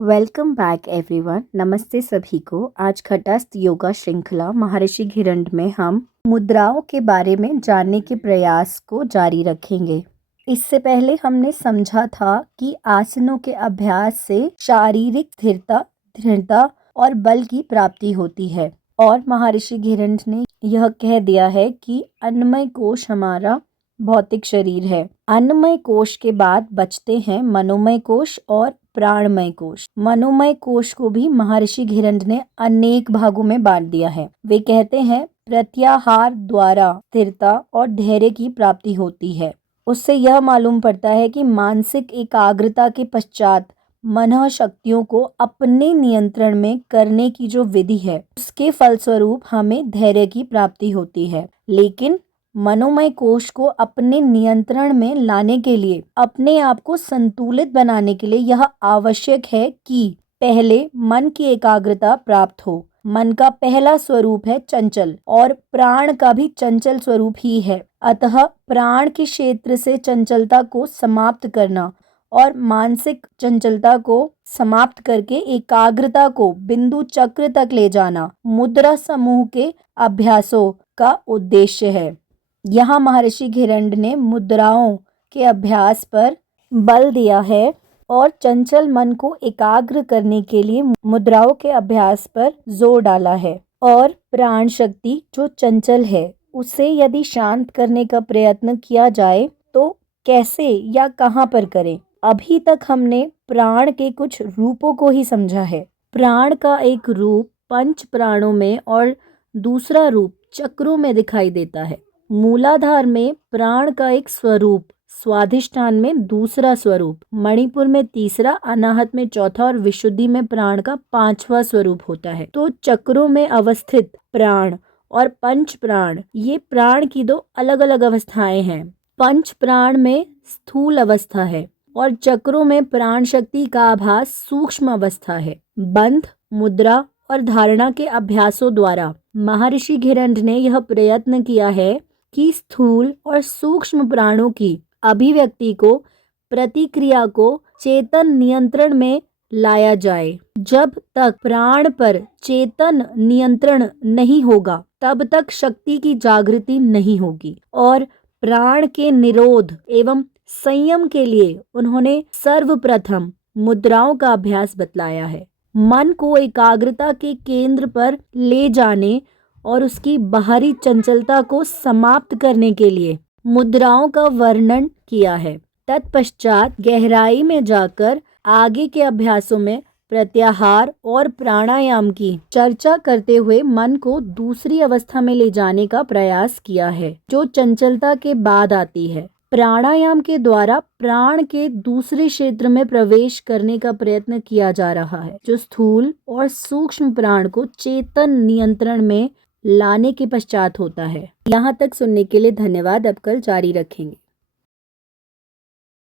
Welcome back everyone. नमस्ते सभी को। आज घटस्थ योगा श्रृंखला महर्षि घिरंड में हम मुद्राओं के बारे में जानने के प्रयास को जारी रखेंगे। इससे पहले हमने समझा था कि आसनों के अभ्यास से शारीरिक स्थिरता, दृढ़ता और बल की प्राप्ति होती है। और महर्षि घिरंड ने यह कह दिया है कि अन्नमय कोश हमारा भौतिक शरीर है। अन्नमय कोश के बाद बचते हैं मनोमय कोश और प्राणमय कोश। मनोमय कोश को भी महर्षि घिरंड ने अनेक भागों में बांट दिया है। वे कहते हैं प्रत्याहार द्वारा स्थिरता और धैर्य की प्राप्ति होती है। उससे यह मालूम पड़ता है कि मानसिक एकाग्रता के पश्चात मन शक्तियों को अपने नियंत्रण में करने की जो विधि है, उसके फलस्वरूप हमें धैर्य की प्राप्ति होती है। लेकिन मनोमय कोश को अपने नियंत्रण में लाने के लिए, अपने आप को संतुलित बनाने के लिए यह आवश्यक है कि पहले मन की एकाग्रता प्राप्त हो। मन का पहला स्वरूप है चंचल और प्राण का भी चंचल स्वरूप ही है। अतः प्राण के क्षेत्र से चंचलता को समाप्त करना और मानसिक चंचलता को समाप्त करके एकाग्रता को बिंदु चक्र तक ले जाना मुद्रा समूह के अभ्यासों का उद्देश्य है। यहाँ महर्षि घिरंड ने मुद्राओं के अभ्यास पर बल दिया है और चंचल मन को एकाग्र करने के लिए मुद्राओं के अभ्यास पर जोर डाला है। और प्राण शक्ति जो चंचल है, उसे यदि शांत करने का प्रयत्न किया जाए तो कैसे या कहाँ पर करें। अभी तक हमने प्राण के कुछ रूपों को ही समझा है। प्राण का एक रूप पंच प्राणों में और दूसरा रूप चक्रों में दिखाई देता है। मूलाधार में प्राण का एक स्वरूप, स्वाधिष्ठान में दूसरा स्वरूप, मणिपुर में तीसरा, अनाहत में चौथा और विशुद्धि में प्राण का पांचवा स्वरूप होता है। तो चक्रों में अवस्थित प्राण और पंच प्राण, ये प्राण की दो अलग अलग अवस्थाएं हैं। पंच प्राण में स्थूल अवस्था है और चक्रों में प्राण शक्ति का आभास सूक्ष्म अवस्था है। बंध, मुद्रा और धारणा के अभ्यासों द्वारा महर्षि घिरंड ने यह प्रयत्न किया है कि स्थूल और सूक्ष्म प्राणों की अभिव्यक्ति को, प्रतिक्रिया को चेतन नियंत्रण में लाया जाए। जब तक प्राण पर चेतन नियंत्रण नहीं होगा, तब तक शक्ति की जागृति नहीं होगी। और प्राण के निरोध एवं संयम के लिए उन्होंने सर्वप्रथम मुद्राओं का अभ्यास बतलाया है। मन को एकाग्रता के केंद्र पर ले जाने और उसकी बाहरी चंचलता को समाप्त करने के लिए मुद्राओं का वर्णन किया है। तत्पश्चात गहराई में जाकर आगे के अभ्यासों में प्रत्याहार और प्राणायाम की चर्चा करते हुए मन को दूसरी अवस्था में ले जाने का प्रयास किया है, जो चंचलता के बाद आती है। प्राणायाम के द्वारा प्राण के दूसरे क्षेत्र में प्रवेश करने का प्रयत्न किया जा रहा है, जो स्थूल और सूक्ष्म प्राण को चेतन नियंत्रण में लाने के पश्चात होता है। यहाँ तक सुनने के लिए धन्यवाद। अब कल जारी रखेंगे।